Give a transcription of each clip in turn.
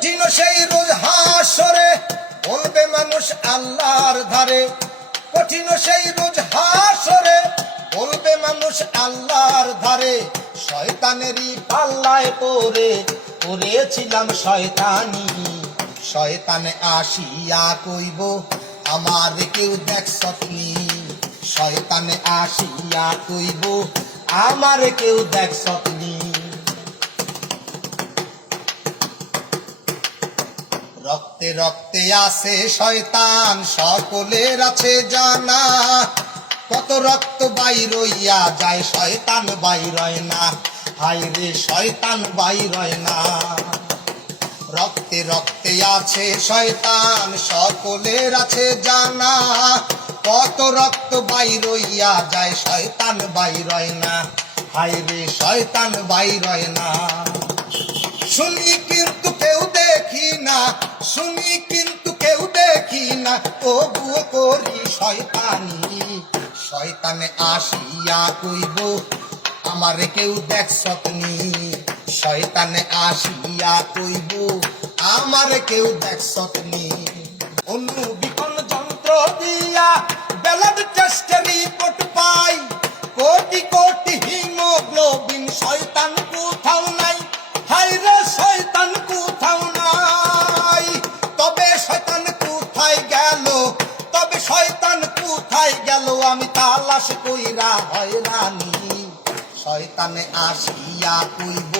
কঠিন সেই রোজ হাসরে বলবে মানুষ আল্লাহর ধারে, কঠিন সেই রোজ হাসরে বলবে মানুষ আল্লাহর ধারে, শয়তানেরই পাল্লায় পড়ে করেছিলাম শয়তানি। শয়তানে আসিয়া কইব আমার কেউ দেখছনি, শয়তানে আসিয়া কইব আমার কেউ দেখছনি। রক্তে রক্তে আছে শয়তান সকলের আছে জানা, কত রক্ত বাইর হইয়া যায় শয়তান বাইর হয় না, হায় রে শয়তান বাইর হয় না। রক্তে রক্তে আছে শয়তান সকলের আছে জানা, কত রক্ত বাইর হইয়া যায় শয়তান বাইর হয় না, হায় রে শয়তান বাইর হয় না। শুনি কিন্তু কেউ দেখি না, শুনি কিন্তু কেউ দেখি না, তবুও করি শয়তানি। শয়তানে আসিয়া কইব আমারে কেউ দেখছনি, শয়তানে আসিয়া কইব আমারে কেউ দেখছনি। অনুবীক্ষণ যন্ত্র দিয়া ব্লাড টেস্টের রিপোর্ট পাই, কোটি কোটি হিমোগ্লোবিন শয়তান কোথাও নাই, হায় রে শয়তান কোথাও নাই। তবে শয়তান কোথায় গেল, তবে শয়তান কোথায় গেল, আমি তালাশ কইরা হয়রানি। শয়তানে আসিয়া কইব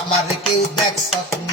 আমারে কেউ দেখছনি,